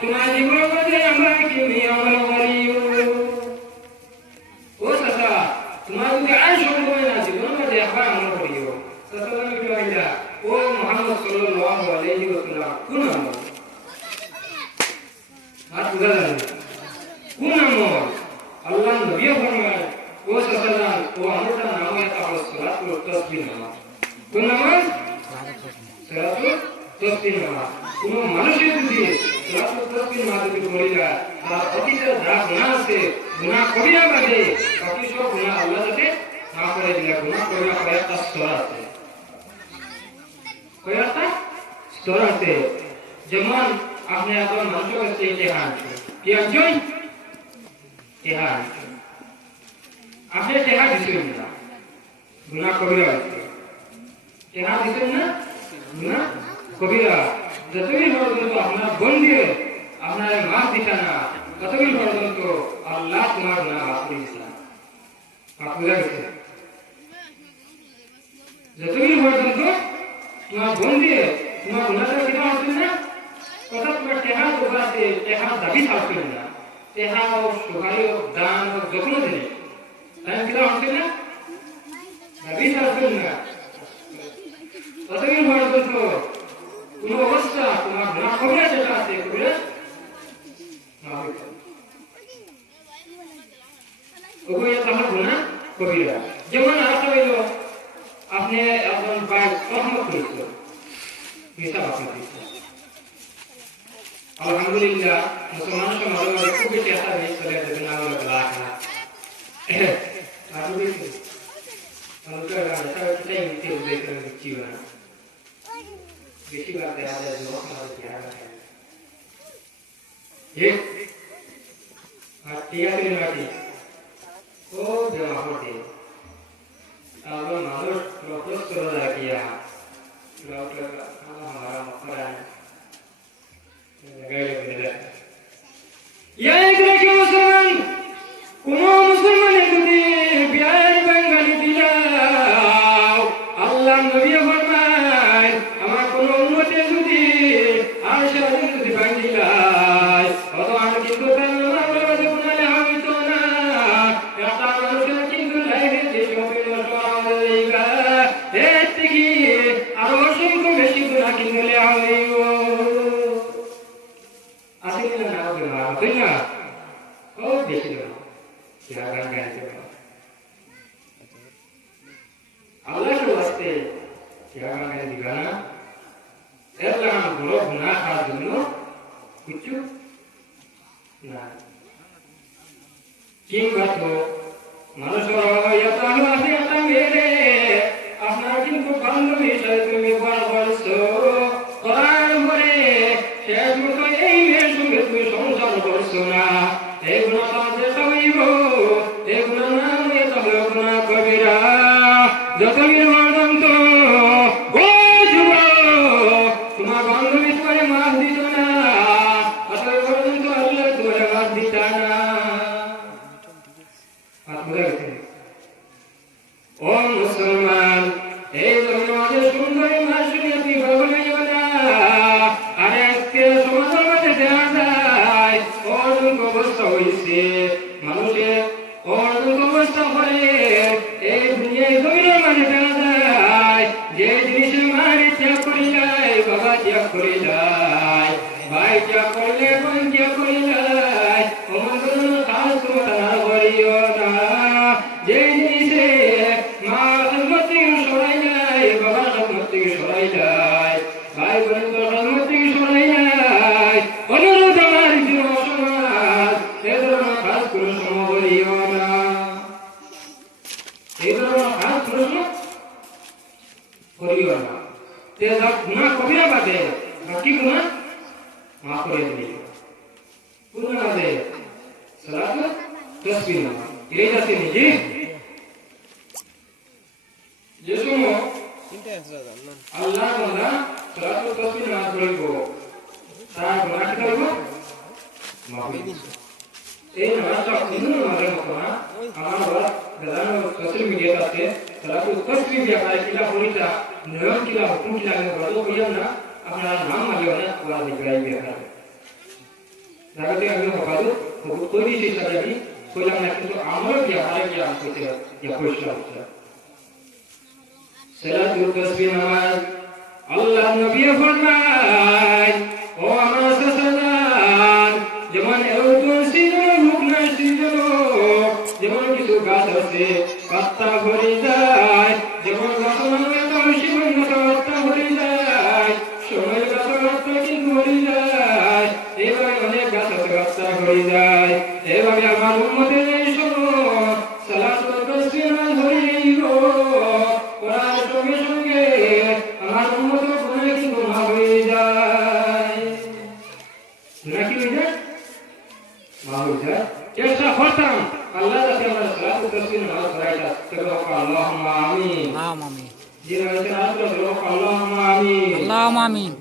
তোমার জীবন মধ্যে আমরা কি আমল করিও ও সাদা তোমার যদি আয় সময় না জীবন মধ্যে আমরা আমল করিও সাদা কি কইলা ও মুহাম্মদ সাল্লাল্লাহু আলাইহি ওয়াসাল্লাম কোন আমল আর বুঝালেন কোন আমল আল্লাহ নবী ফরমায় ও সাদা ও আমলটা নাম এটা হলো সালাতুল তাসবিহ নামাজ কোন নামাজ সালাতুল তাসবিহ নামাজ কোন মানুষের যদি সালাতুল তাসবিহ নামাজ যদি পড়িলা তার অতীতে যা গুনাহ আছে গুনাহ কবিরা বাদে বাকি সব গুনাহ আল্লাহ তাকে মাফ করে দিলা গুনাহ কবিরা কয়েকটা স্তর আছে কয়েকটা স্তর আছে যেমন আপনি এখন মানুষের কাছে ইতিহাস কি একজন ইতিহাস আপনি টেহা দিচ্ছেন না গুনাহ কবিরা আছে টেহা দিচ্ছেন না গুনাহ কবিরা যতই পর্যন্ত আপনার বন্ধে আপনার মাফ দিচ্ছেন না ততই পর্যন্ত আল্লাহ তোমার গুনাহ মাফ করে দিচ্ছেন মাফ করে দিচ্ছেন যতই পর্যন্ত তোমার বন্ধে তোমার গুনাহটা কিনা হচ্ছে না কথা তোমার টেহা দোকাতে টেহা দাবি থাকছে না টেহা ও সুহারি ও দান ও যখন দিনে তাই কিনা হচ্ছে না দাবি থাকছে না ততই পর্যন্ত কোন অবস্থা তোমার গুনাহ কবিরা যেটা আছে কবিরা মাফ হয়ে যাবে ওগুলো তোমার গুনাহ কবিরা যেমন আরেকটা হইল আপনি একজন ভাই রহমত করেছিল হিসাব আপনি দিয়েছেন আলহামদুলিল্লাহ মুসলমান সমাজে খুব বেশি আশা নেই চলে যাবেন আমার লাখ আর বেশি মানুষের এটাই নিতে দেখে দিচ্ছি না বেশিরভাগ দেখা যায় যুবক সমাজে ধ্যান রাখে আর ঠিক আছে নাকি ও দেওয়া হতে তাহলে মানুষ প্রস্তুত করে রাখিয়া हमारा मकबरा है या एक रखे मुसलमान কোনো মুসলমানের যদি বিয়ার বাঙালি দিলাও আল্লাহ নবী ফরমায় আমার কোন উম্মতে যদি আরশে যদি বাঙিলাই অত আমি কিন্তু তার নামাজে গুনাহে হইতো না এটা মানুষের কিন্তু লাইফে যে সবের সমাজে লাইগা এতে কি আর অসংখ্য বেশি গুনাহ কিনলে হইও আসলে না হবে না তাই না ও বেশি না সিরাগান গাইতে আল্লাহ के वास्ते সিরাগান গাইতে দিবা না এরলা বড় গুনাহ করার জন্য কিছু না কিংবা তো মানুষের ইয়া তাহলে আপনি এটা মেরে আপনার কিন্তু বান্ধবী হিসেবে তুমি বলছো কোরআন পড়ে শেষ মতো এই মেয়ের সঙ্গে তুমি সংসার করছো না এগুলো তাদের সবইব এগুলো নাম এটা হলো গুনাহ কবিরা যতদিন পর্যন্ত ও যুবক তোমার বান্ধবী তোমারে মাফ দিত না ততদিন পর্যন্ত আল্লাহ তোমারে মাফ দিত না ও মুসলমান এই জন্মের সুন্দরী মাসুরিয়া তুই ভাবলিও না আর আজকে সমাজের মধ্যে দেখা যায় অর্জন অবস্থা হয়েছে মানুষের অর্জন অবস্থা করে এই দুনিয়ায় জমিনের মাঝে দেখা যায় যে জিনিসের মারে ত্যাগ করিলাই বাবা ত্যাগ করিলাই ভাই ত্যাগ করলে বোন ত্যাগ করিলাই তোমাদের খাস তোমার না করিও না যে জিনিসে মা সম্মত থেকে সরাই যায় বাবা সম্মত থেকে সরাই যায় ভাই বোন সম্মত থেকে সরাই যায় অনুরোধ আমার যুব সমাজ এ ধরনের খাস কোনো সময় বলিও না এই ধরনের খাস প্রশ্ন করিও না তে গুনাহ কবিরা বাদে বাকি গুনাহ মাফ করে দিও গুনাহ বাদে সালাতুল তাসবিহ নামাজ এই যাতে নিজে যে সময় আল্লাহ বান্দা সালাতুল তাসবিহ নামাজ পড়িব তার গুনাহ কি করব মাফ করে দিবে এই নামাজটা অন্য নামাজের মতো না আমার বলা দাদানো সোশ্যাল মিডিয়াতে সালাতুল তাসবিহ যে আমরা কিলা পড়িতা নিয়ম কিলা হুকুম কিলা বলো কইয়া না আপনারা নাম মালিও না ওরা দিবাই বেকার জায়গাতে আমি হবাদু তৈরি হিসাবে আমি কইলাম না কিন্তু আমরা কি আরে কি আমি কইতে ইয়া কইছিলাম সালাতুল তাসবিহ নামাজ আল্লাহ নবী ফরমায় ও আমার সালাত যেমন এরকম সিজল মুখ না সিজল যেমন কিছু গাছ আছে পাতা ভরে যায় যেমন গাছগুলো তলসি বন্ধ পাতা ভরে যায় সময় গাছ পাতা কিন্তু ভরে যায় এভাবে অনেক গাছ আছে পাতা ভরে যায় এভাবে আমার উম্মতের শোনো সালাতুল তাসবিহ নামাজ হইব ওরা সঙ্গে সঙ্গে আমার উম্মতের গুনাহ কিন্তু মাফ হয়ে যায় নাকি হয়ে যায় মাফ হয়ে যায় চেষ্টা করতাম আল্লাহ যাতে আমরা সালাতুল তাসবিহ নামাজ পড়াইতা তবে আল্লাহুম্মা আমিন আমিন জিনা হইছে আল্লাহুম্মা আমিন আল্লাহুম্মা আমিন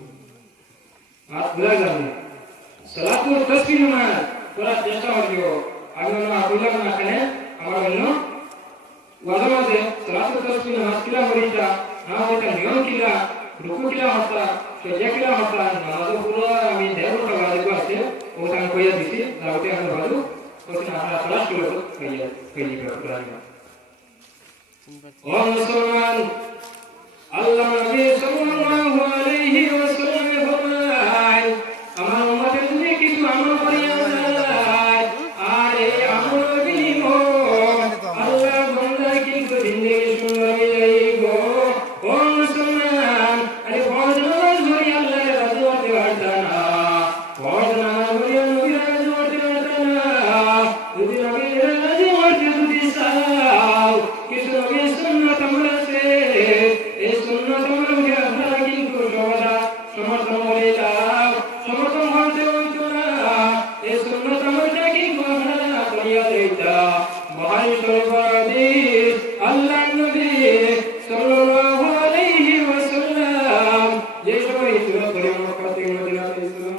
আল্লাহ জানে সালাতুল তাসবিহ নামাজ পড়ার চেষ্টা করিও আমি না বললাম না কেন আমার অন্য ওয়াদা মাঝে সালাতুল তাসবিহ নামাজ কিলা করিতা না হইতা নিয়ম কিলা রুকু কিলা হতা সজ্জা কিলা হতা নামাজ পুরো আমি দেড় ঘন্টা বাজে আছে ওটা আমি কইয়া দিছি দাওতে আমি ভালো ওটা আমরা ক্লাস করব কইয়া পুরানি ও মুসলমান আল্লাহ নবী সাল্লাল্লাহু আলাইহি ওয়াসাল্লাম ফরমায় আমার উম্মতের যদি কিছু আমল করিয়া যায় আর এই আমল বিনিময় আল্লাহ বান্দা কিন্তু জিন্দেগি সুন্দর হয়ে যাইব ও মুসলমান আরে ফরজ নামাজ ধরি আল্লাহ রাজি হতে পারতা না ফরজ নামাজ ধরি নবী রাজি হতে পারতা না যদি নবী রাজি হতে যদি চাও কিছু নবী সুন্নাত আমল আছে এই সুন্নাত আমলকে আপনারা কিন্তু সর্বদা সমর্থন করে দাও সমর্থন হতে হইতো না এই সুন্নাত আমলটা কিন্তু আপনারা করিয়া দিতা বুখারী শরীফ হাদিস আল্লাহ নবী সাল্লাল্লাহু আলাইহি ওয়াসাল্লাম যে সময় হিজরত করে মক্কা থেকে মদিনাতে এসেছিলেন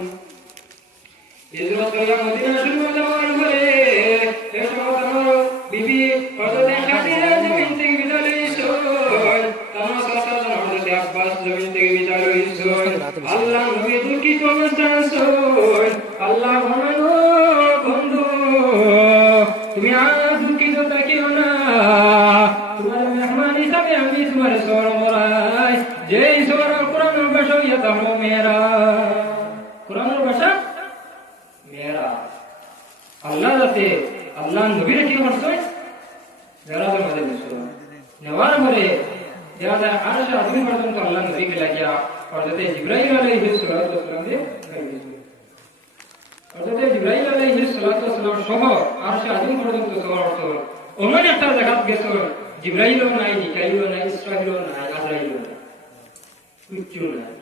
হিজরত করে মদিনা শুরু যাওয়ার পরে এই সময় আমার বিবি হযরত খাদিজা জমিন থেকে বিদায় হইছেন তার সাথে হযরত আব্বাস জমিন থেকে বিদায় হইছেন আল্লাহ নবী দুঃখিত অবস্থায় আছেন আল্লাহ বলেন বন্ধু তুমি আর দুঃখিত থাকিও না তোমার মেহমান হিসাবে আমি তোমার সওয়াল করাই যেই সওয়াল কোরআনের ভাষা ইয়া হলো মেরা কোরআনের ভাষা মেরা আল্লাহ যাতে আল্লাহ নবীর কি করছেন যারাদের মাঝে মিশন নেওয়ার পরে যারা আরশ আযম পর্যন্ত আল্লাহ নবীকে লাগিয়া হযরত জিবরাইল আলাইহিস সালাতু ওয়াসসালাম দিয়ে হযরত জিবরাইল আলাইহিস সালাতু ওয়াসসালাম সহ আরশ আযম পর্যন্ত সওয়ার করতেন ওমন একটা জায়গা গেছে জিবরাইলও নাই মিকাইলও নাই ইসরাফিলও নাই আজরাইলও নাই কিচ্ছু নাই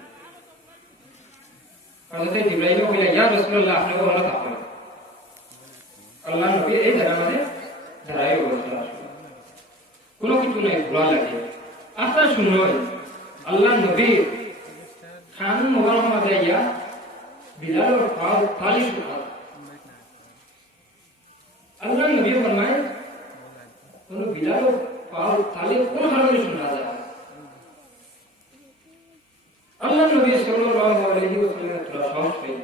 হযরত জিবরাইল বলে ইয়া রাসূলুল্লাহ আপনি ওরা থাকেন আল্লাহ নবী এই জায়গা মানে দাঁড়ায় বসে কোনো কিছু নাই ভুলা লাগে আচ্ছা শুনুন আল্লাহ নবী খান মোবারক মাঝে ইয়া বিলালের পাও তালি শুনা আল্লাহ নবী ফরমায় কোন বিলালের পাও তালি কোন কারণে শোনা যায় আল্লাহ নবী সাল্লাল্লাহু আলাইহি ওয়াসাল্লাম তোরা সাহস পেয়ে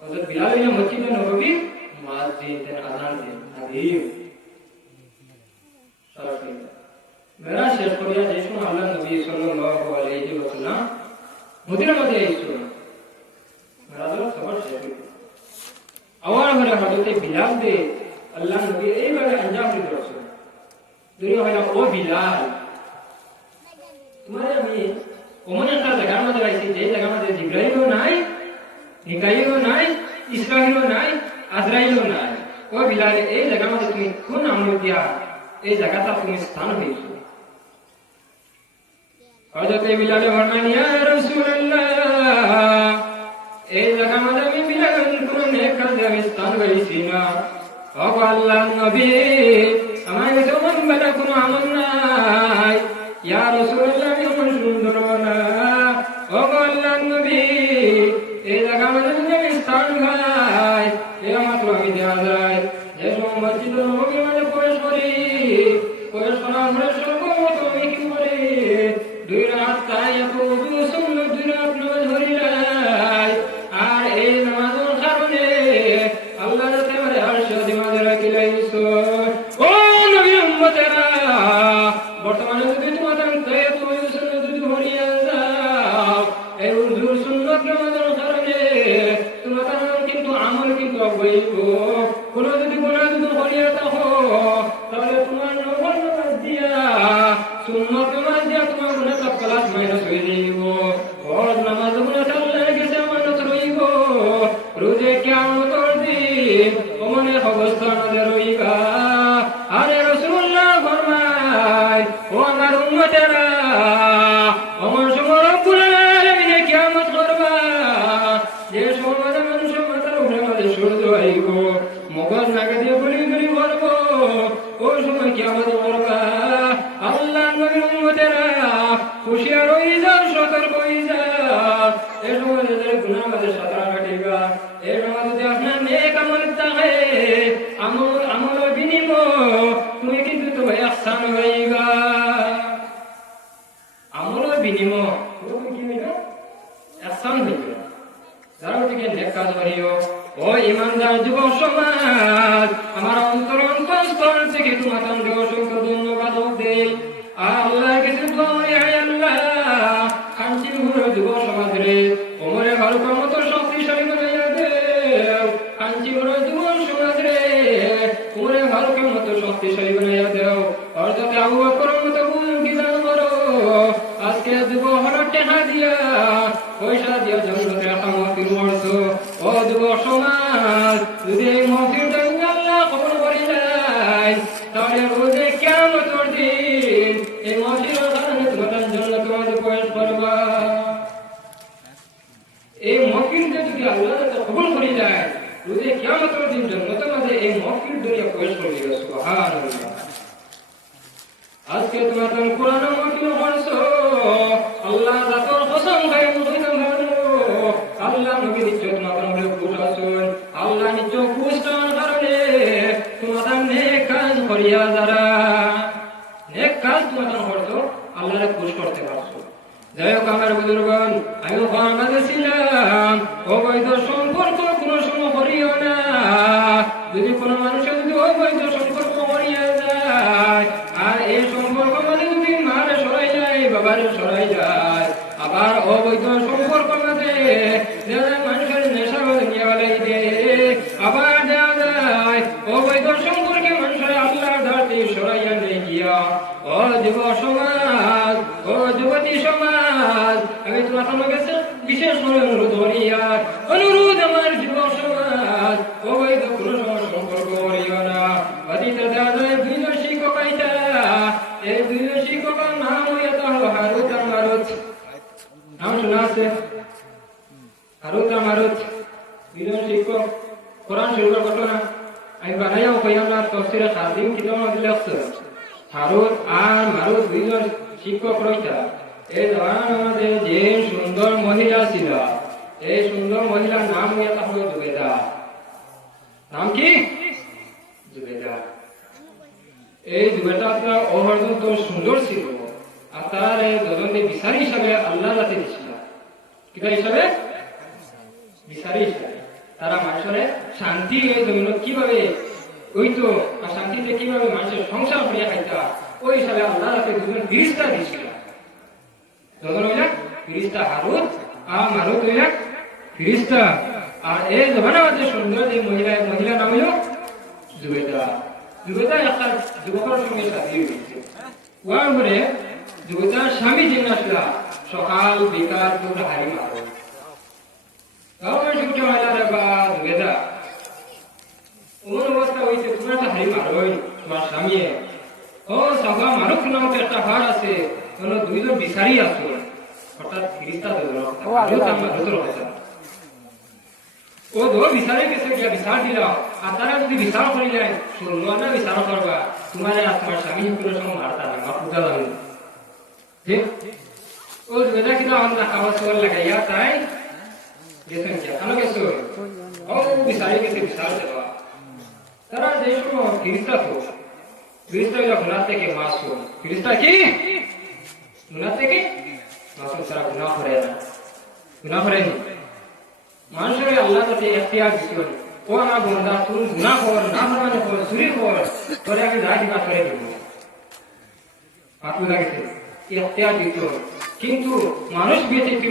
হযরত বিলাল ইবনে মসজিদে নববী মুয়াজ্জিন দেন আযান দেন আদিব সাহস পেয়ে মেরা শেষ করিয়া যে সময় আল্লাহ নবী সাল্লাল্লাহু আলাইহি ওয়াসাল্লাম মদিনার মধ্যে এসেছিল মেরা তো সবার শেষ হইল আওয়ার ঘরে হযরত বিলাল দে আল্লাহ নবী এইভাবে আঞ্জাম দিতে রাসূল দুনিয়া হইল ও বিলাল তোমার আমি ওমন একটা জায়গার মধ্যে আইছি যে জায়গার মধ্যে জিবরাইলও নাই মিকাইলও নাই ইসরাফিলও নাই আজরাইলও নাই ও বিলাল এই জায়গার মধ্যে তুমি কোন আমল দিয়া এই জায়গাটা তুমি স্থান হইছো হযরত বিলাল ফরমান ইয়া রাসূলুল্লাহ এই জায়গার মধ্যে আমি বিলাল কোন নেক কাজে আমি স্থান হইছি না ও আল্লাহর নবী আমার জীবন বলে কোনো আমল নাই ইয়া রাসূলুল্লাহ আমি আমল সুন্দর না ও আল্লাহর নবী এই জায়গা মধ্যে আমি স্থান ভাই এই মাত্র আমি দেওয়া যায় যে সময় মসজিদের নববীর মধ্যে প্রবেশ করি প্রবেশ করার পরে সর্বপ্রথম আমি কি করি দুই রাত তাই একটু সুন্নত দুই রাত নামাজ ধরিলাম হইব। কোনো যদি গুনাহ যদি করিয়া থাকো তাহলে তোমার নফল নামাজ দিয়া সুন্নত নামাজ দিয়া তোমার গুনাহ সব ক্লাস মাইনাস হয়ে যাইব। ফরজ নামাজ গুনাহ আল্লাহর কাছে আমানত রইব। রোজে কিয়ামতের দিন ওমনের অবস্থা আমাদের রইবা। আরে রাসূলুল্লাহ ফরমায়, ও আমার উম্মতেরা, আমার সময় রব্বুল আলামিন কিয়ামত করবা। যে সময় মানুষের মাথার উপরে আমাদের সূর্য আইব, মগজ নাকে দিয়ে গুলি গুলি করবো, ওই সময় কিয়ামত করবা। আল্লাহ নবীর উম্মতেরা হুঁশিয়ার হয়ে যাও, সতর্ক হয়ে যাও। এই সময় যাদের গুনাহ আমাদের সাঁতার কাটিবা। এই সময় যদি আপনার নেক আমল থাকে, আমলের বিনিময় তুমি কিন্তু তো ইহসান হইবা। আমলের বিনিময় তুমি কি হইবা? ইহসান হইবা। যারা থেকে নেক কাজ করিও, ও ইমানদার যুবক সমাজ, আমার অন্তরস্থল থেকে তোমাকে আমি অসংখ্য ধন্যবাদ দেই। আল্লাহর কাছে দোয়া করি, হে আল্লাহ, কাঞ্চিপুর যুব সমাজ রে ওমরে ফারুকের মতো শক্তিশালী বানাইয়া দেও। কাঞ্চিপুর যুব সমাজ রে ওমরে ফারুকের মতো শক্তিশালী বানাইয়া দেও। হযরত আবু বকরের মতো বুজুর্গি দান করো। আজকে যুব হলো টেকা দিয়া, পয়সা দিয়া জঙ্গলে কামাতি করছো। ও যুব সমাজ, যদি এই মহফিলটা আল্লাহ কবুল করে দেয়, তাহলে রোজে কিয়ামতের দিন এই মহফিলের কারণে তোমাদের জন্য তোমাদের প্রয়াস করবা। এই মহফিলটা যদি আল্লাহ কবুল করে দেয়, রোজে কিয়ামতের দিন জন্য তোমাদের এই মহফিল দুনিয়া প্রয়াস করবে। সুবহানাল্লাহ। আজকে তোমাদের কোরআন মহফিল করছো, আল্লাহ জাতর কসম খাই বুঝাইতে পারবো। আল্লাহ নবী নিশ্চয় তোমাদের মধ্যে খুশ আছেন। আল্লাহ নিশ্চয় খুশ হওয়ার কারণে তোমাদের নেক কাজ করিয়া যারা নেক কাজ তোমাদের করছো, আল্লাহরে খুশ করতে পারছো। যাই হোক আমার বুজুর্গণ, আমি বাংলাদেশ ছিলাম, অবৈধ সম্পর্ক কোনো সময় করিও না। যদি কোনো মানুষের যদি অবৈধ সম্পর্ক করিয়া যায়, আর এই সম্পর্ক মানে যদি মারে সরাই যায়, বাবারে সরাই যায়, আবার অবৈধ সম্পর্ক মাঝে মানুষের নেশা নিয়ে বেলাই দে, আবার দেওয়া যায় অবৈধ সম্পর্কে মানুষের আল্লাহর ধারতে সরাইয়া নিয়ে গিয়া। ও যুব সমাজ, ও যুবতী সমাজ, আমি তোমার কাছে বিশেষ করে অনুরোধ করি। অনুরোধ আমার যুব সমাজ, অবৈধ কোনো সম্পর্ক করিও না। অতীতে দেওয়া যায় দুইজন শিক্ষক আইতা, এই দুইজন শিক্ষকের নাম হইয়া হলো হারুত আর মারুত। নাম শোনা আছে? হারুত আর মারুত দুইজন শিক্ষক। কোরআন শরীফের ঘটনা আমি বানাইয়াও কইয়াম না, তফসিরে খাদিম কিতাব লেখছে। হারুত আর মারুত দুইজন শিক্ষক রইতা। এই জওয়ান আমাদের যে সুন্দর মহিলা ছিল, এই সুন্দর মহিলার নাম হইয়া হলো জুবেদা। নাম কি? জুবেদা। এই জুবেদাটা অপর্যন্ত সুন্দর ছিল, আর তার দুজনকে বিচারি হিসাবে আল্লাহ রাতে দিছিল। কিতা হিসাবে? বিচারি হিসাবে। তারা মানুষের শান্তি এই জমিন কিভাবে হইতো, আর শান্তিতে কিভাবে মানুষের সংসার করিয়া খাইতা, ওই হিসাবে আল্লাহ রাতে দুজন ফিরিস্তা দিয়েছিল। দুজন হইলা ফিরিস্তা হারুত, আর মারুত হইলা ফিরিস্তা। আর এই জমানা মধ্যে সুন্দর যে মহিলা নাম হইল জুবেদা। জুবেদা একটা যুবকের সঙ্গে শাদী হয়েছে। ওয়ার পরে জুবেদার স্বামী যে আসলা সকাল বিকাল তোমরা হারি মারো। তাহলে শুনতে হয় রে বা জুবেদা, ওমন অবস্থা হয়েছে, তোমরা তো হারি মারোই তোমার স্বামী। ও সভা মারুক নামক একটা ভার আছে, কোনো দুইজন বিচারি আসো। হঠাৎ ফিরিস্তা ও দো বিচারে গেছে, গিয়া বিচার দিলা। আর তারা যদি বিচার করি যায়, শুনলো না বিচার করবা, তোমার আর তোমার স্বামী কোনো সময় মারতা না, পূজা যাবে। ঠিক ও জুবেদা কিন্তু আমরা খাওয়া সবার লাগাইয়া তাই গেছেন। কেন গেছো? ও বিচারে গেছে, বিচার দেওয়া। তারা যে সময় ফিরিস্তা তো ফিরিস্তা হইলা গুনাহ থেকে মাসুম। ফিরিস্তা কি? গুনাহ থেকে মাসুম। তারা গুনাহ করে না, গুনাহ করেনি। মানুষের আল্লাহ তাতে এখতিয়ার দিছিল, ও আমার বন্ধা তুমি গুনাহ কর, না মানে কর, চুরি কর, তোরে আমি যা দিবা করে দেব। আপনি লাগেছে এখতিয়ার দিত, কিন্তু মানুষ ব্যতীত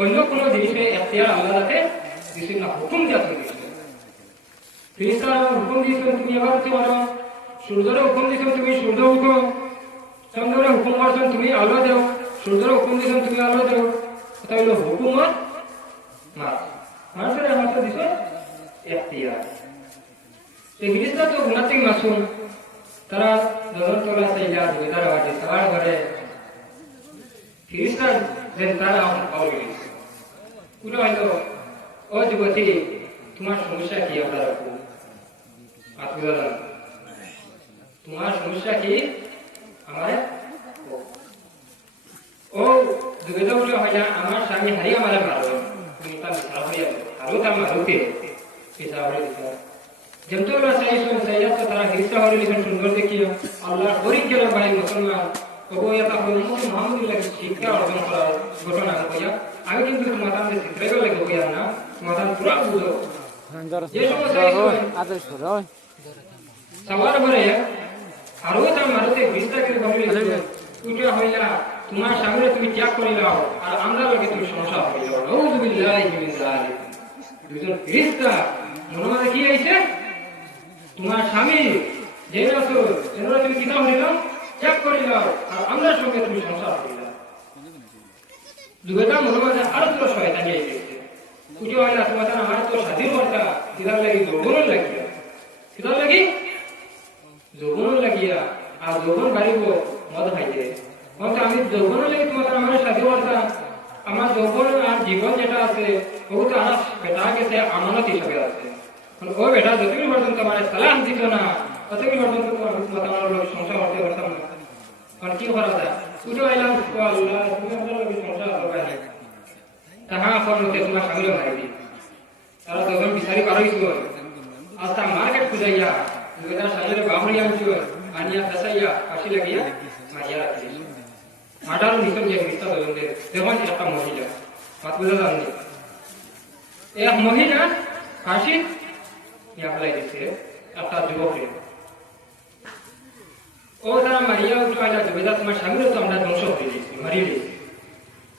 অন্য কোনো জিনিসে এখতিয়ার আল্লাহ তাতে দিছিল না, হুকুম দিয়া দিছিল। ফিরিস্তারা হুকুম দিয়েছেন তুমি আবারতি মারো, সূর্যরে হুকুম দিয়েছেন তুমি সূর্য উঠো, চন্দ্রে হুকুম করছেন তুমি আলো দেও, সূর্যরে হুকুম দিয়েছেন তুমি আলো দেও। কথা হইল হুকুমত মার, মানুষের হাতে দিছ এখতিয়ার। এই ফিরিস্তা তো গুনাহ থেকে মাসুম, তারা দরজা তোলা চাইলা দিবে তারা বাড়ি সবার ঘরে ফিরিস্তা যেন তারা পাওয়া গেছে। পুরো হয়তো ও যুবতী তোমার সমস্যা কি? আমরা রাখবো আত্মীয়, তোমার সমস্যা কি? আমার ও যুবতী উঠে হয় না, আমার স্বামী হারিয়ে আমার মারো, তুমি তার মিশা হইয়া আরো তার মারুতে মিশা হয়ে দিতে যেমন ওরা চাইছেন চাইয়া তো তারা হিংসা হয়ে লিখেন সুন্দর দেখিও আল্লাহ পরীক্ষা ভাই মুসলমান ওগো এটা মোহাম্মদুল্লাহ শিক্ষা অর্জন করার ঘটনা হইয়া আমি কিন্তু সমাধানকে শিখতে লাগে হইয়া না, সমাধান পুরা বুঝো যে সমস্যা সবার ঘরে আরো তার মারুতে বিস্তারিত ভাবে উঠে হইলা তোমার সামনে তুমি ত্যাগ করে দাও আর আমরা লোকে তুমি সমস্যা হয়ে যাও। নাউযুবিল্লাহি মিন যালিক। দুজন ফেরেশতা মনে মনে কি হইছে? তোমার স্বামী যে আছো এরা তুমি কিতাব নিলাম ত্যাগ করে দাও আর আমরা সঙ্গে তুমি সংসার করে দাও। দুবেটা মনে মনে আরো তো শয়তানি হয়ে গেছে। উঠে হইলা তোমার আমার তো স্বাধীন করতা কিতাব লাগি যৌবন লাগিয়া, কিতাব লাগি যৌবন লাগিয়া আর যৌবন বাড়িব মদ খাইতে বলতে আমি যৌবন লাগি তোমার আমার স্বাধীন করতা, আমার যৌবন আর জীবন যেটা আছে বহুত আর বেটা গেছে আমানত হিসাবে আছে। ও বেটা যতগুলো পর্যন্ত আমার সালাম দিত না ততগুলো পর্যন্ত তোমার সংসার করতে পারতাম না। মানে কি করা যায়? উঠে আইলাম আল্লাহ তুমি আমার সংসার হবে না, তাহা এখন তোমার স্বামীর মারি তারা তখন বিচারি পারইছিল আস্তা মার্কেট খুঁজাইয়া তার স্বামীর বামড়ি আনছিল আনিয়া ফেসাইয়া ফাঁসি লাগিয়া মারিয়া রাখছিল। মাটার নিকট যে মিথ্যা তদন্তের দেখুন একটা মহিলা মাত বুঝা জাননি এক মহিলা ফাঁসি অ্যাপ্লাই দিচ্ছে একটা যুবকের। ও তারা মারিয়া উঠে হইলা যুবেদা তোমার স্বামীরও তো আমরা ধ্বংস করে দিয়েছি মারিয়ে দিয়েছি।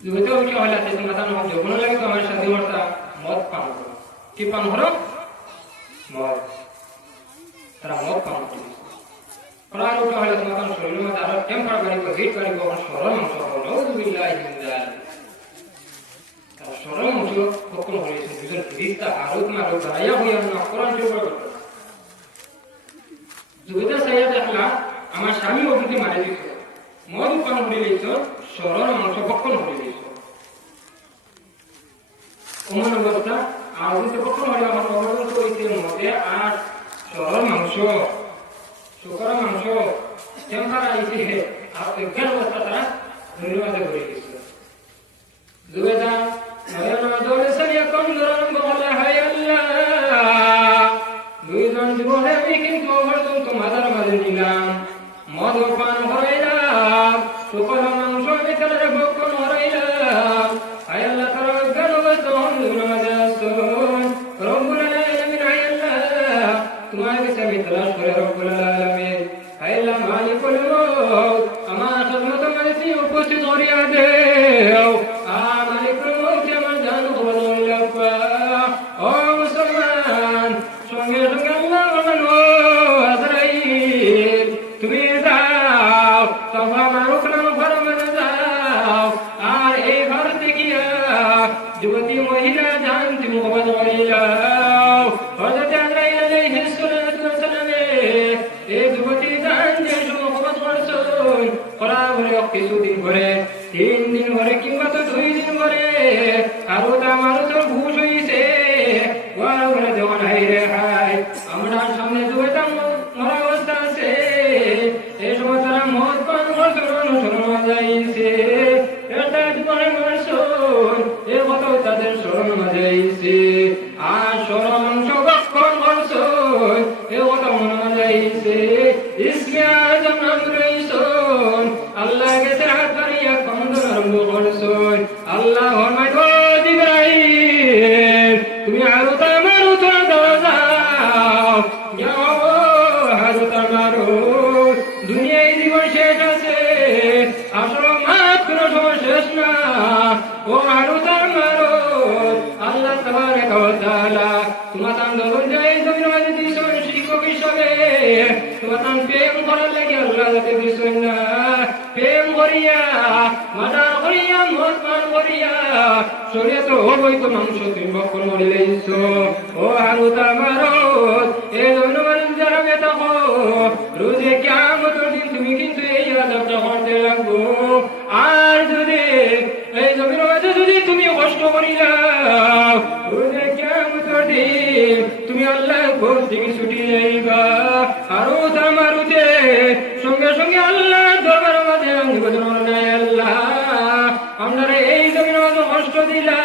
যুবেদা উঠে হইলা সে তোমার আমার যৌবন লাগে তো আমার স্বাধীনতা মদ পান করো, কি পান করো? মদ। তারা মদ পান করে করার উঠে হইলা তোমার শরীরের মধ্যে আরো টেম্পার বাড়িব হিট বাড়িব সরল অংশ হলো। নাউযুবিল্লাহি মিন যালিক। তারা সরল অংশ কখন হয়েছে দুজন ফেরেশতা আরোপ মারো দাঁড়াইয়া হইয়া না কোরআন শরীফ যুবেদা সাইয়া দেখলা আমার স্বামী অভিযোগ মারি দিত মদ পান করে দিয়েছ সরল অংশ কখন হয়ে দিয়েছ অমন অবস্থা আর অভিযোগ কখন হলে আমার অবস্থা হয়েছে মদে আর সরল মাংস শুকর মাংস টেম্পার আইছে আর অজ্ঞান অবস্থা তারা ধরে মাঝে ঘুরে গেছে। যুবেদা দুইজন যুবকে আমি কিন্তু মাথার মাঝে নিলাম মদ পান হরাইলাম শুকর মাংস ভিতরে ভক্ষণ হরাইলাম আয়াল্লাহ তারা অজ্ঞান অবস্থা মাঝে আসুন রব্বুল আলামিন আয়াল্লাহ তোমার কাছে আমি তালাশ করে রব্বুল আলামিন আয়াল্লাহ মালিকুল মউত আমার খিদমত মাঝে উপস্থিত করিয়া দেও মালিকুল মউত আমার জান কবুল হইলাম। ও মুসলমান সঙ্গে সঙ্গে আল্লাহ বলো আজরাইল তুমি যাও তবা মারুফ নাম ফরমানে যাও আর এই ঘর থেকে যুবতী মহিলা জান তুমি কবুল হইলাও। হযরত আজরাইল আলাইহিস সালাতু ওয়াস সালাম এই যুবতী জান যে সময় কবুল করছেন করা বলে কিছুদিন পরে 3 দিন পরে কিংবা তো 2 দিন পরে আরো আমার তো ঘুষ হইছে ওরা যখন হাইরে হাই আমরা সামনে যুবতী মরা অবস্থা আছে এই সময় তারা মদ পান করতে যাইছে এটা জীবনে মরছুন এ কত তাদের স্মরণ যাইছে আর স্মরণ অংশ ভক্ষণ করছুন এ কত মনে যাইছে ইসমে আজম নাম রইছুন আল্লাহ গেছে হাত বাড়িয়া খন্দন আরম্ভ করছুন আল্লাহ হরমাই গো জিবরাইল তুমি আরো তামারো তো দাও যাও আরো তামারো দুনিয়ায় জীবন শেষ আছে আসলে মাত্র সময় শেষ না ও আরো তামারো আল্লাহ তাবারাকা ওয়া তাআলা তোমার আন্দোলন যাই জমির মাঝে তোমার প্রেম করার লাগে আল্লাহ যাতে দিছেন না প্রেম করিয়া মাদার করিয়া মদ পান করিয়া শরীয়ত অবৈধ মাংস তুমি ভক্ষণ করে লইছো ও হারুত আমারত এই জনমান যারা বেতা হো রোজে কিয়ামতের দিন তুমি কিন্তু এই আযাবটা করতে লাগবো আর যদি এই জমির মাঝে যদি তুমি কষ্ট করিলা রোজে কিয়ামতের দিন তুমি আল্লাহর ঘর থেকে ছুটি যাইবা হারুত আমারতে সঙ্গে সঙ্গে আল্লাহর দরবারের মাঝে নিবেদন নাই আল্লাহ আমরা এই জমির মাঝে কষ্ট দিলা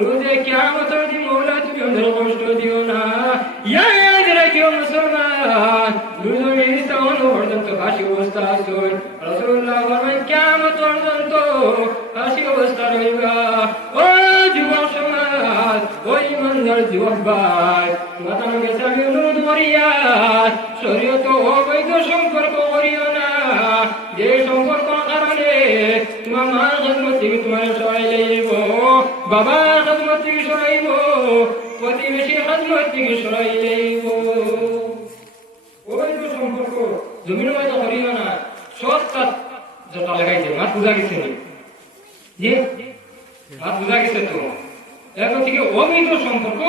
রোজে কিয়ামতের দিন মওলা তুমি আমাদের কষ্ট দিও না ইয়া যারা কেউ মুসলমান দুজনের ইস্তাহন পর্যন্ত ফাঁসি অবস্থা আসুন রাসূলুল্লাহ ফরমায় কিয়ামত পর্যন্ত ফাঁসি অবস্থা রইবা ও যুবক সমাজ ও ইমানদার যুবক ভাই মাতানো গেছে আমি অনুরোধ করিয়া শরীয়ত অবৈধ সম্পর্ক করিও না যে সম্পর্ক কারণে তোমার মার খেদমত থেকে তোমার সরাই লইব বাবার খেদমত থেকে সরাইব প্রতিবেশীর খেদমত থেকে সরাই লইব অবৈধ সম্পর্ক জমির মাঝে করিও না সব তার জটা লাগাইছে মাত বুঝা গেছে নি যে মাত বুঝা গেছে তো এরপর থেকে অবৈধ সম্পর্ক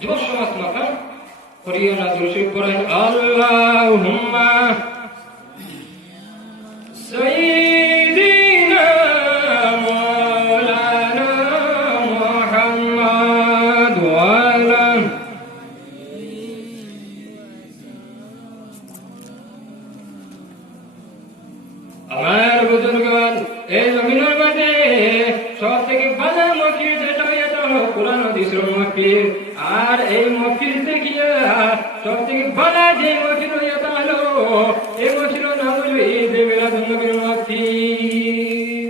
যুব সমাজ মাথা করিও না দর্শক করেন আল্লাহুম্মা সাইয়্যিদিনা মাওলানা মুহাম্মদ ওয়া আলা আমার বুজুর্গগণ এই জমিনের মাঝে সব থেকে ভালো মসজিদ যেটা হলো কোরআন হাদিসের মাহফিল আর এই মাহফিল থেকে সব থেকে ভালো যে মাহফিল হইয়াটা হলো এই মাহফিলের নাম হলো ঈদ মিলাদুন নবীর মাহফিল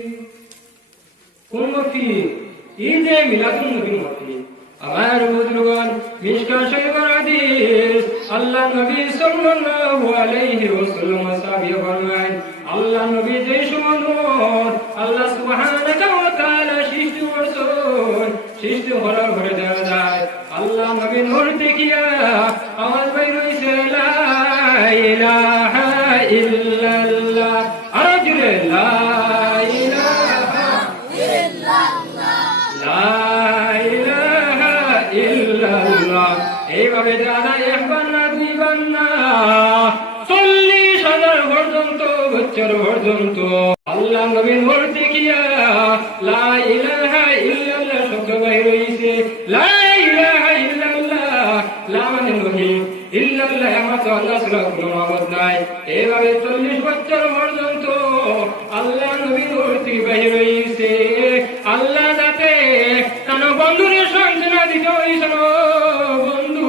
কোন মাহফিল ঈদ মিলাদুন নবীর মাহফিল আমার বুজুর্গগণ মিশকা শরীফের হাদিস আল্লাহ নবী সাল্লাল্লাহু আলাইহি ওয়াসাল্লাম সাহাবী ফরমায় আল্লাহ নবী যে সময় আল্লাহ সুবহানাহু ওয়া তাআলা সৃষ্টি করছেন সৃষ্টি করার পরে দেখা যায় আল্লাহ নবী নূর থেকে আওয়াজ বের হইছে লা ইলাহা ইল্লাল্লাহ আর জুড়ে লা ইলাহা ইল্লাল্লাহ লা ইলাহা ইল্লাল্লাহ এইভাবে যারা একবার না দুইবার না 40,000 পর্যন্ত বছর পর্যন্ত আল্লাহ নবীর নূর থেকে লা ইলাহা ইল্লাল্লাহ শব্দ বাইর হইছে লা ইলাহা ইল্লাল্লাহ লা মানে নবী ইল্লাল্লাহ একমাত্র আল্লাহ ছাড়া কোনো মাবুদ নাই এইভাবে 40 বছর পর্যন্ত আল্লাহ নবীর নূর থেকে বাইর হইছে আল্লাহ যাতে কোন বন্ধুরে সান্ত্বনা দিতে হইছিল বন্ধু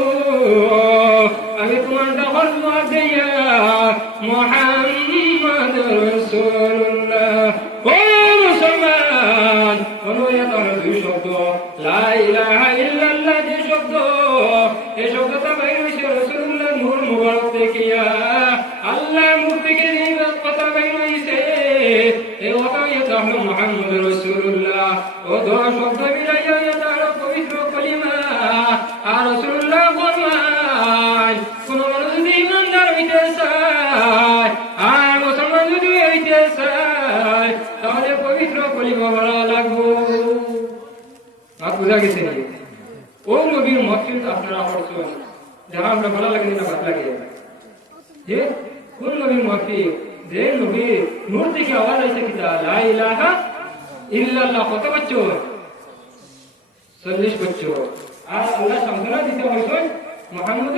আমি তোমার দখল দিয়া মুহাম্মদ রাসূলুল্লাহ ও মুসলমান অনুয়াত দুই শব্দ লা ইলাহা ইল্লাল্লাহ যে শব্দ এই শব্দটা বাইর হইছে রাসূলুল্লাহ নূর মুবারক থেকে আল্লাহ মুখ থেকে এই কথা বাইর হইছে এই ওয়াকায়াত হলো মুহাম্মদ রাসূলুল্লাহ ও দো শব্দ মিলাইয়া এটা হলো পবিত্র কলিমা আর রাসূলুল্লাহ ফরমায় কোন মানুষ যদি ইমানদার হইতে চায় আর মুসলমান যদি হইতে চায় তাহলে পবিত্র কলিমা বলা লাগবো আর বুঝা গেছে ও নবীর মাহফিল আপনারা করছেন যারা আমরা ভালো লাগে না ভালো লাগে যে কোন নবীর মাহফিল যে নবী নূর থেকে আওয়াজ হইছে কিতা লা ইলাহা ইল্লাল্লাহ কত বছর 40 বছর আর আল্লাহ সান্তনা দিতে হইছে মুহাম্মদ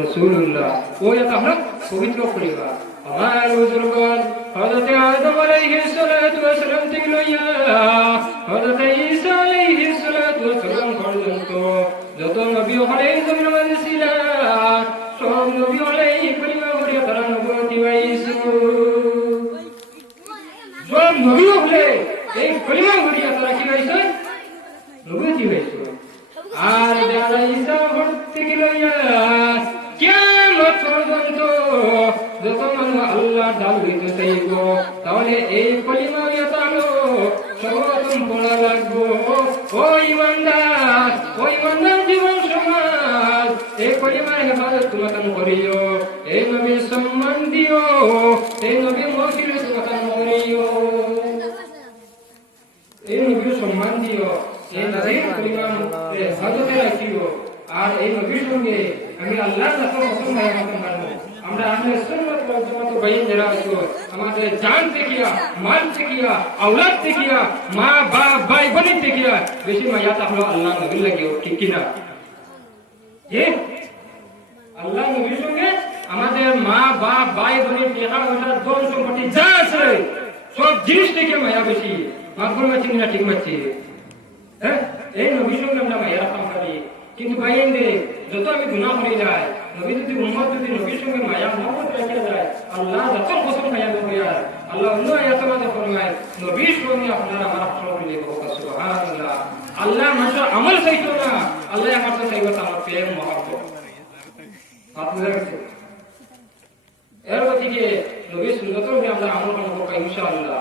রাসূলুল্লাহ ও এটা আমরা পবিত্র করিবা আমার বুজুর্গগণ হযরত আদম আলাইহিস সালাতু ওয়াস সালাম থেকে লইয়া হযরত ঈসা আলাইহিস সালাতু ওয়াস সালাম পর্যন্ত যত নবী আলাইহিস সালাম ছিল সব নবী আলাইহিস কলিমা করিয়া তারা নবুয়তি পাইছে সব নবী হলে এই কলিমা করিয়া তারা কি পাইছে নবুয়তি পাইছে আর যারা ঈসা থেকে লইয়া কিয়ামত পর্যন্ত যত মানুষ আল্লাহ ডাল দিতে চাইব তাহলে এই কলিমা ইয়াতালো সর্বপ্রথম পড়া লাগবো ও ইমানদার জীবন সমাজ এই কলিমার হেফাজত তোমাতান করিও এই নবীর সম্মান দিও এই নবীর মহফিলে তোমাতান করিও এই নবীর সম্মান দিও এই নবীর কলিমার হেফাজতে রাখিও আর এই নবীর সঙ্গে আমি আল্লাহর রাসূল মুহাম্মদ মানবো আমরা আহলে সুন্নাত ওয়াল জামাত বাইন যারা আছো আমাদের জান থেকিয়া মাল থেকিয়া আওলাদ থেকিয়া মা বাপ ভাই বোন থেকিয়া বেশি মায়া তাহলে আল্লাহ নবীর লাগিও ঠিক কি না যে আল্লাহ নবীর সঙ্গে আমাদের মা বাপ ভাই বোনের টাকা পয়সা ধন সম্পত্তি যা আছে সব জিনিস থেকে মায়া বেশি মাগবুল মাছি না ঠিক মাছি হ্যাঁ এই নবীর সঙ্গে আমরা মায়া রাখতাম পারি কিন্তু বাইন দে যত আমি গুনাহ করি যাই নবী যদি উম্মত যদি নবীর সঙ্গে মায়া মহব্বত রেখে যায় আল্লাহ যত কসম মায়া করে আল্লাহ অন্য আয়াতে মাঝে ফরমায় নবীর সঙ্গে আপনারা আমার সঙ্গে বলতে সুবহানাল্লাহ আল্লাহ মানুষের আমল চাইতো না আল্লাহ আমার তো চাইবো আমার প্রেম মহব্বত আপনারা এর থেকে নবীর সুন্নতের উপরে আমরা আমল করব ইনশাআল্লাহ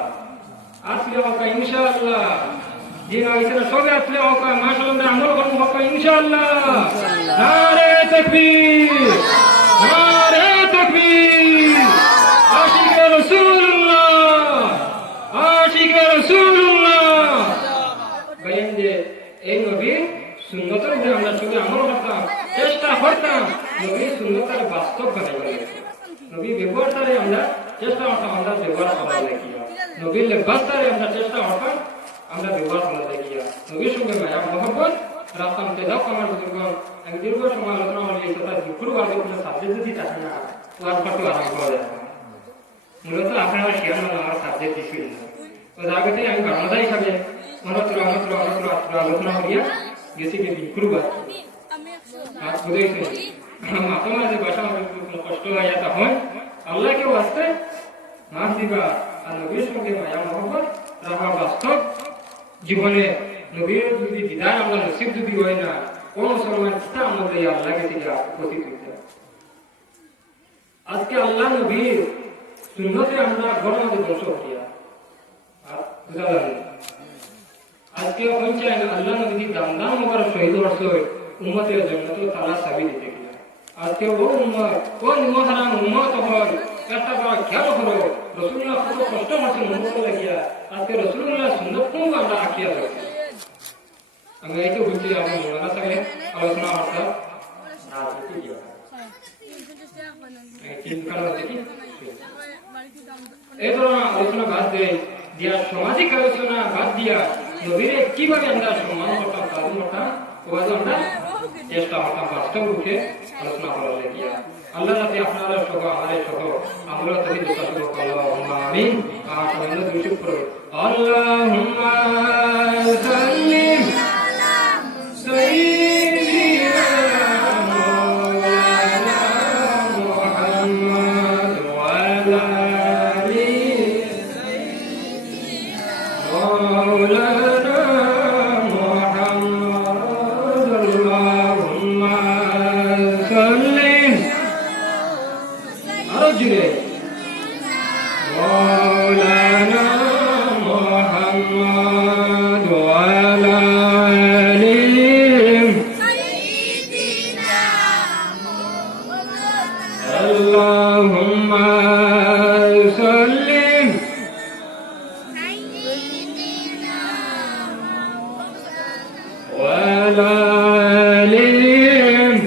আসলে হোক ইনশাআল্লাহ দিন আইসা সবে আসলে হোক মাশাআল্লাহ আমল করব ইনশাআল্লাহ নারে তাকবীর নারে তাকবীর আশিক রাসূলুল্লাহ বাইন যে এই নবীর সুন্নতের উপরে আমরা সবে আমল করতাম চেষ্টা করতাম নবীর সুন্নতের বাস্তব বানাই নবী ব্যবহারটারে আমরা চেষ্টা করতাম আমরা ব্যবহার করা দেখি নবীর লেবাসটারে আমরা চেষ্টা করতাম আমরা ব্যবহার করা দেখি নবীর সঙ্গে মায়া মহব্বত রাখতাম তেজাব আমার বুজুর্গ এক দীর্ঘ সময় আলোচনা হলে সেটা দুপুর আগে কোনো সাবজেক্ট যদি থাকে না ওয়ার ফটো আরম্ভ করা যায় মূলত আপনারা শেয়ার না আমার সাবজেক্ট কিছুই না তো জায়গাতে আমি বাংলাদেশ হিসাবে আলোচনা করিয়া গেছি কি দুপুর আর বুঝেছি মাথা মাঝে বাসা কষ্ট হয়ে যেতে হয় আল্লাহকে বাঁচতে মাফ দিবা আর নবীর সঙ্গে মায়া মহব্বত রাখা বাস্তব জীবনে নবীর যদি বিদায় আমরা নসিব যদি হয় না কোন মুসলমান কিতা আমাদের এই আল্লাহকে থেকে উপস্থিত হইতে আজকে আল্লাহ নবীর সুন্নতে আমরা ঘর মধ্যে ধ্বংস করিয়া আর বুঝা যাবে আজকে পঞ্চায়েত আল্লাহ নবীর দাম মোবারক শহীদ বর্ষ উম্মতের জন্য তো তালা চাবি দিতে গিয়া আজকে ও উম্মত হারাম উম্মত হয় একটা বড় খেয়াল করো রসুল্লাহ কত কষ্ট করছে উম্মত লাগিয়া আজকে রসুল্লাহ সুন্দর কোন আমরা আঁকিয়া লাগছে আমি এই তো বলছি আমার মনে থাকে আলোচনা করতাম এই ধরনের আলোচনা বাদ দিয়ে দিয়া সামাজিক আলোচনা বাদ দিয়া নবীরে কিভাবে আমরা সম্মান করতাম তাদের করতাম ওভাবে আমরা চেষ্টা করতাম বাস্তব রূপে আলোচনা করার লাগিয়া আল্লাহ রাতে আপনারা সহ আমাদের সহ আমরা তবে দোকান আল্লাহুম্মা আমিন আর সবাই দুরূদ পড়ো আল্লাহুম্মা সাল্লি আলা সাইয়্যিদিনা মাওলানা মুহাম্মদ ওয়া আলা আলি সাইয়্যিদিনা মাওলানা মুহাম্মদ আল্লাহুম্মা সাল্লি أجري مولانا محمد وعلى آله سيدنا اللهم صل وعلى آله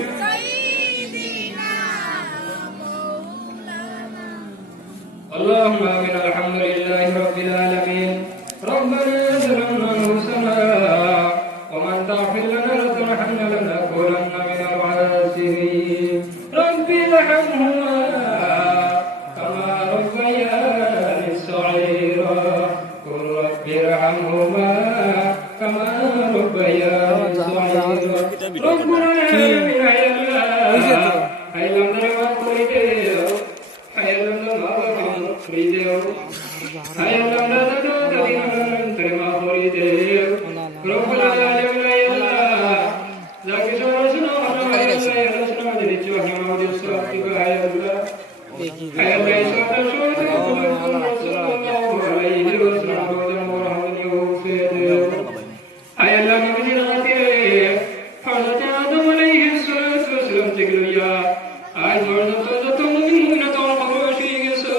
اللهم آمين الحمد لله رب العالمين ربنا ظلمنا أنفسنا ومن تغفر لنا وترحمنا لنكونن من الخاسرين رب ارحمهما كما ربياني صغيرا قل رب ارحمهما كما ربياني صغيرا ربنا يا الله সালাম থেকে লইয়া আজ পর্যন্ত যত মুমিন তোমার খবর শুয়ে গেছো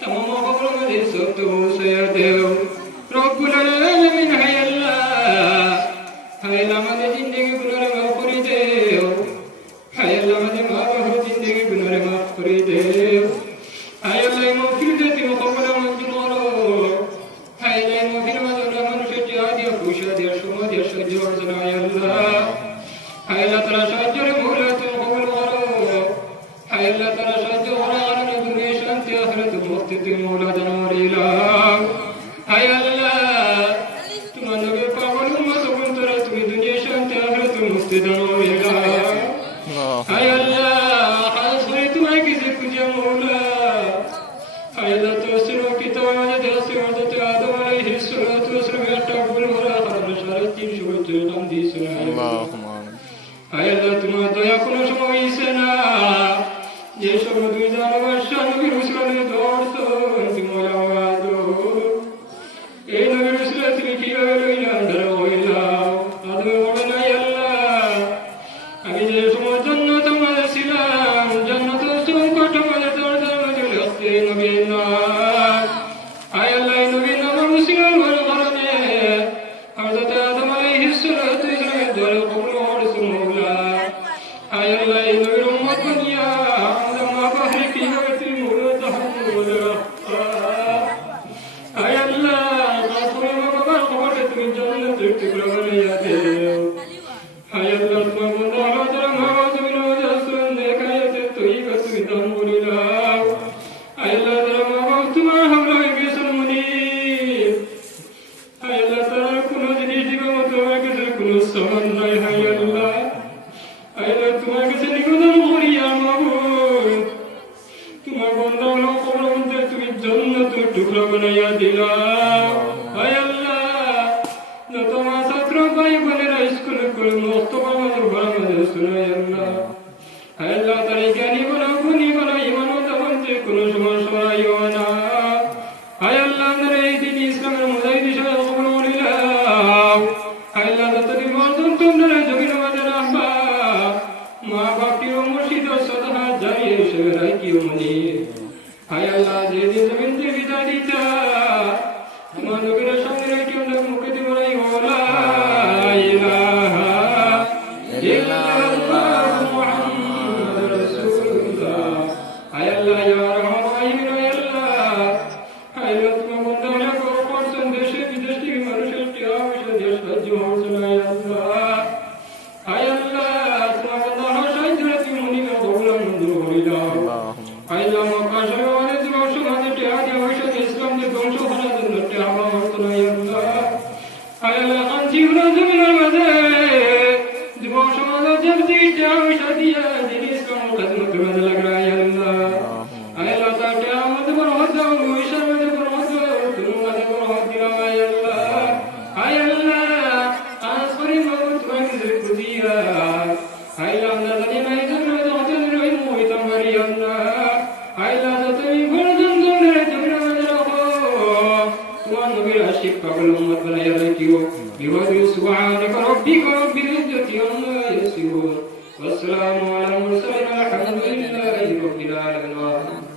তামাম খবর আমাদের সত্য পৌঁছাইয়া দেও রব্বুল আলামিন। হায় আল্লাহ, হায় আল্লাহ, আমাদের জিন্দেগি গুনারে মাফ করে দেও। হায় আল্লাহ, আমাদের মা বাবার জিন্দেগি গুনারে মাফ করে দেও। হায় আল্লাহ, মাগফিরাতে তুমি কবুল মঞ্জুর করো। হায় আল্লাহ, মাগফিরাত মাঝে মানুষের জিয়া দিয়া পয়সা দিয়া সময় দিয়া সাহায্য করছেন। হায় আল্লাহ, হায় আল্লাহ, তারা সাহায্যের মৌলা তুমি কবুল করো। হায় আল্লাহ, তারা সাহায্য করার কারণে দুনিয়া শান্তি আখিরাতে মুক্তি তুমি মৌলা দান করিলাম। হায় আল্লাহ, তোমার নবীর পাগল উম্মত বন্ধুরা তুমি দুনিয়া শান্তি আখিরাতে মুক্তি দান করিলাম। হায় আল্লাহ, খাস করে তোমায় কিছু খুঁজে মৌলা। হায় আল্লাহ, তো সিরো কিতাব আমাদের দেশে হযরত আদম আলাইহিস সালাতু ওয়াস সালাম একটা ভুল করার কারণে 350 বছর নাম দিয়েছিল। হায় আল্লাহ, তোমার দয়া কোনো সময় হইছে না। যে সব দুই জানবাসা নবীর উসিলায় দৌড়তো তুমি আওয়াজ এই নবীর উসিলা তুমি কিভাবে লইলাম ধরে হইলাম আদমে বলে নাই আল্লাহ, আমি যে সময় জান্নাত আমাদের ছিলাম জান্নাত সংকট আমাদের দরজার মাঝে লাগছে নবী না। হায় আল্লাহ, নবী নাম উসিলার কারণে হযরত আদম আলাইহিস সালাতু ওয়াস সালামের দোয়া কবুল হয়েছে মওলা। হায় আল্লাহ, এই নবীর উম্মত বানিয়া আমাদের মা বাবাকে কিভাবে তুমি মওলা জাহান্নামে রাখতা। হায় আল্লাহ, রাসূল বাবার খবরে তুমি জান্নাতের টুকরা বানাইয়া দেও। হায় আল্লাহ, তোমার বন্ধু আমাদের মা বাবা তুমি রোজা সুন দেখাইতে তৈবা তুমি দান করে দাও। হায় আল্লাহ, তারা মা বাবা তোমার হামলা হয়ে গেছেন মুনিব। হায় আল্লাহ, তারা কোনো জিনিস দিবা মতো আমার কাছে কোনো সমান নাই। হায় আল্লাহ, হায় আল্লাহ, তোমার কাছে নিবেদন করি মাবুদ, তোমার বন্ধু হলো কবর মধ্যে তুমি জান্নাতের টুকরা বানাইয়া দিলা। হায় আল্লাহ, তোমার ছাত্র ভাই বোনেরা স্কুলে করে মুক্ত আমাদের ঘর আমাদের শোনাই আল্লাহ। হায় আল্লাহ, তারা জ্ঞানী বলো গুণী বলো ইমানত বলতে কোনো সমস্যা হইও না। হায় আল্লাহ, আমরা এই দিন ইসলামের মুজাহিদ হিসেবে কবুল করিলাম। হায় আল্লাহ, তাদের মর্দন তোমরা জমিন আমাদের আহ্বা মা বাপটি ও মুর্শিদ ও সদহা জারিয়ে হিসেবে রাখিও মনি। হায় আল্লাহ, যেদিন জমিন থেকে বিদায় দিতা তোমার নবীর সামনে রেখে আমরা মুখে দিব নাই ওলা ইলাহা ইল্লাল্লাহ মুহাম্মাদুর রাসূলুল্লাহ। হায় আল্লাহ, ইয়া রাহমান রাহিম, হায় আল্লাহ, হায় আল্লাহ, তোমার বন্ধু অনেক করছেন দেশে বিদেশ থেকে মানুষের টিয়া পয়সা দিয়ে সাহায্য হচ্ছেন। হায় আল্লাহ, হায় আল্লাহ, তোমার বন্ধু আমার সাহায্য তুমি মনিকা কবুল মঞ্জুর করিলাম। হায় আল্লাহ, মক্কা শরীফ আমাদের জীবন সমাজে টিয়া দিয়ে পয়সা দিয়ে ইসলাম দিয়ে ধ্বংস করার জন্য টিয়া আমার তো নাই আল্লাহ। হায় আল্লাহ, জীবন জমিনের মাঝে জীবন সমাজে যেমনি টিয়া পয়সা দিয়া যিনি ইসলাম খেদমতের মাঝে লাগ রায় আল্লাহ। হায় আল্লাহ, তার টিয়া আমাদের বড় হত দাও, পয়সার মাঝে বড় হত দাও, তুমি মাঝে বড় হত দিলাম। হায় আল্লাহ, হায় আল্লাহ, আজ করি মাবুদ তোমার কাছে খুদিয়া। হায় আল্লাহ, আমরা জানি না এই জন্য হতে রহিম হইতাম পারি আল্লাহ। হায় আল্লাহ, তুমি পর্যন্ত জমিনের মাঝে রাখো তোমার নবীর আশিক পাগল উম্মত বানাইয়া রাখিও। বিবাদু সুবহানাকা রাব্বিকা রাব্বিল ইজ্জাতি আম্মা ইয়াসিফুন ওয়া সালামু আলাল মুরসালিন আলহামদুলিল্লাহি রাব্বিল আলামিন।